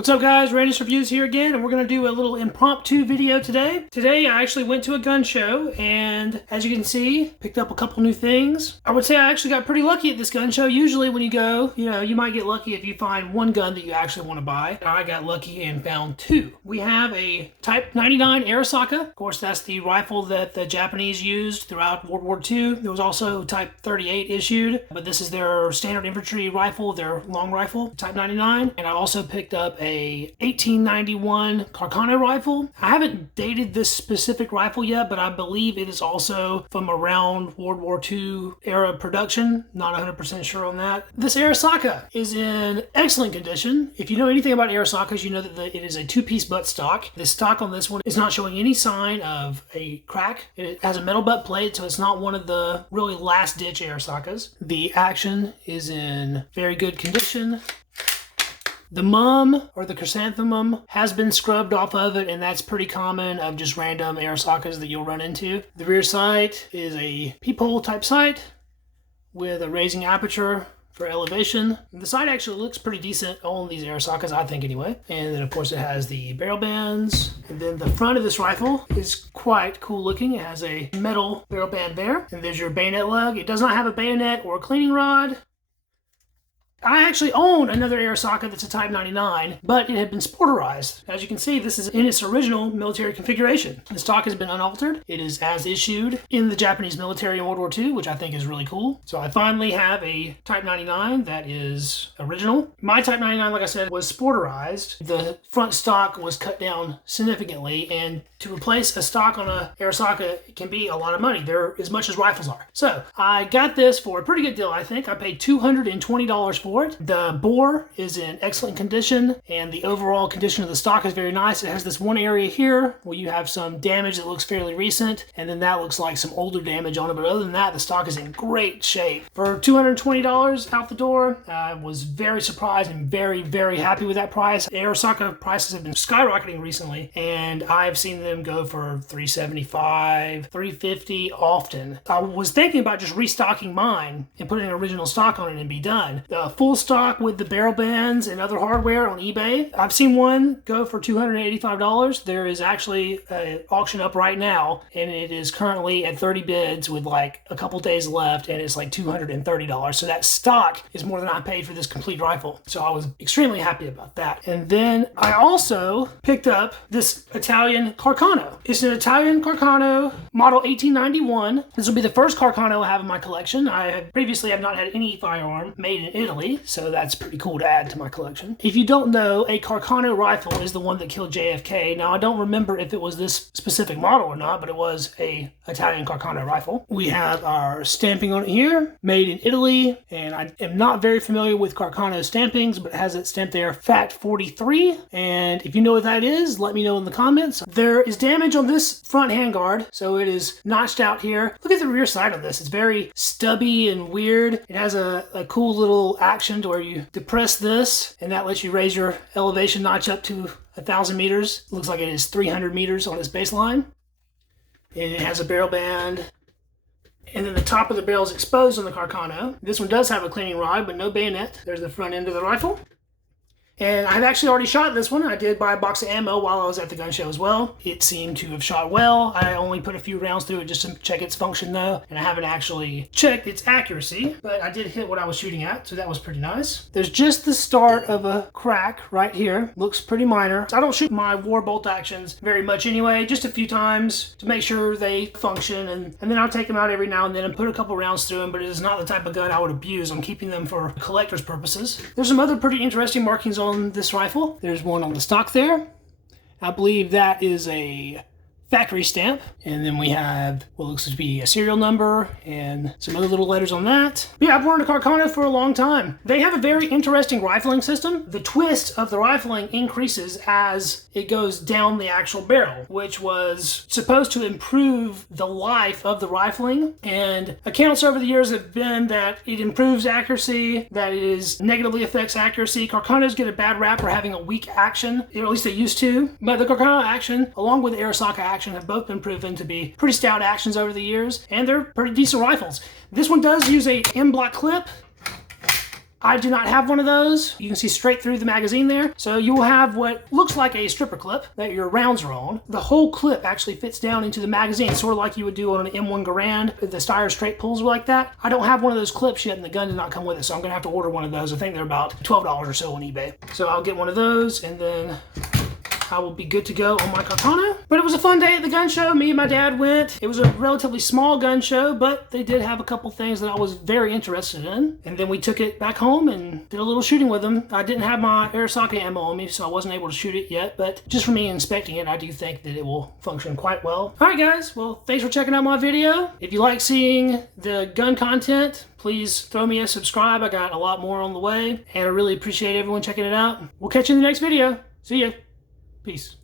What's up guys, Readiness Reviews here again, and we're going to do a little impromptu video today. Today I actually went to a gun show, and as you can see, picked up a couple new things. I would say I actually got pretty lucky at this gun show. Usually when you go, you might get lucky if you find one gun that you actually want to buy. I got lucky and found two. We have a Type 99 Arisaka. Of course, that's the rifle that the Japanese used throughout World War II. There was also Type 38 issued, but this is their standard infantry rifle, their long rifle, Type 99. And I also picked up a 1891 Carcano rifle. I haven't dated this specific rifle yet, but I believe it is also from around World War II era production. Not 100% sure on that. This Arisaka is in excellent condition. If you know anything about Arisakas, you know that it is a two-piece butt stock. The stock on this one is not showing any sign of a crack. It has a metal butt plate, so it's not one of the really last-ditch Arisakas. The action is in very good condition. The mum, or the chrysanthemum, has been scrubbed off of it, and that's pretty common of just random Arisakas that you'll run into. The rear sight is a peephole type sight with a raising aperture for elevation. The sight actually looks pretty decent on these Arisakas, I think anyway. And then of course it has the barrel bands. And then the front of this rifle is quite cool looking. It has a metal barrel band there. And there's your bayonet lug. It does not have a bayonet or a cleaning rod. I actually own another Arisaka that's a Type 99, but it had been sporterized. As you can see, this is in its original military configuration. The stock has been unaltered. It is as issued in the Japanese military in World War II, which I think is really cool. So I finally have a Type 99 that is original. My Type 99, like I said, was sporterized. The front stock was cut down significantly, and to replace a stock on a Arisaka can be a lot of money. They're as much as rifles are. So I got this for a pretty good deal, I think. I paid $220 for it. The bore is in excellent condition, and the overall condition of the stock is very nice. It has this one area here where you have some damage that looks fairly recent, and then that looks like some older damage on it, but other than that, the stock is in great shape. For $220 out the door, I was very surprised and very, very happy with that price. Arisaka prices have been skyrocketing recently, and I've seen them go for $375, $350 often. I was thinking about just restocking mine and putting an original stock on it and be done. The full stock with the barrel bands and other hardware on eBay. I've seen one go for $285. There is actually an auction up right now, and it is currently at 30 bids with like a couple days left, and it's like $230. So that stock is more than I paid for this complete rifle. So I was extremely happy about that. And then I also picked up this Italian Carcano. It's an Italian Carcano model 1891. This will be the first Carcano I have in my collection. I previously have not had any firearm made in Italy, so that's pretty cool to add to my collection. If you don't know, a Carcano rifle is the one that killed JFK. Now, I don't remember if it was this specific model or not, but it was a Italian Carcano rifle. We have our stamping on it here, made in Italy, and I am not very familiar with Carcano stampings, but it has it stamped there, Fact 43, and if you know what that is, let me know in the comments. There is damage on this front handguard, so it is notched out here. Look at the rear side of this. It's very stubby and weird. It has a cool little action to where you depress this, and that lets you raise your elevation notch up to 1,000 meters. It looks like it is 300 meters on its baseline. And it has a barrel band. And then the top of the barrel is exposed on the Carcano. This one does have a cleaning rod, but no bayonet. There's the front end of the rifle. And I've actually already shot this one. I did buy a box of ammo while I was at the gun show as well. It seemed to have shot well. I only put a few rounds through it just to check its function though, and I haven't actually checked its accuracy, but I did hit what I was shooting at, so that was pretty nice. There's just the start of a crack right here. Looks pretty minor. I don't shoot my war bolt actions very much anyway, just a few times to make sure they function, and then I'll take them out every now and then and put a couple rounds through them, but it is not the type of gun I would abuse. I'm keeping them for collector's purposes. There's some other pretty interesting markings on this rifle. There's one on the stock there. I believe that is a factory stamp, and then we have what looks to be a serial number and some other little letters on that. Yeah, I've wanted a Carcano for a long time. They have a very interesting rifling system. The twist of the rifling increases as it goes down the actual barrel, which was supposed to improve the life of the rifling, and accounts over the years have been that it improves accuracy, that it is negatively affects accuracy. Carcanos get a bad rap for having a weak action, or at least they used to, but the Carcano action along with the Arisaka action have both been proven to be pretty stout actions over the years, and they're pretty decent rifles. This one does use a M-block clip, I do not have one of those. You can see straight through the magazine there. So you will have what looks like a stripper clip that your rounds are on. The whole clip actually fits down into the magazine, sort of like you would do on an M1 Garand. The Steyr straight pulls like that. I don't have one of those clips yet, and the gun did not come with it, so I'm gonna have to order one of those. I think they're about $12 or so on eBay. So I'll get one of those, and then I will be good to go on my Carcano. But it was a fun day at the gun show. Me and my dad went. It was a relatively small gun show, but they did have a couple things that I was very interested in. And then we took it back home and did a little shooting with them. I didn't have my Arisaka ammo on me, so I wasn't able to shoot it yet. But just for me inspecting it, I do think that it will function quite well. All right, guys. Well, thanks for checking out my video. If you like seeing the gun content, please throw me a subscribe. I got a lot more on the way, and I really appreciate everyone checking it out. We'll catch you in the next video. See ya. Peace.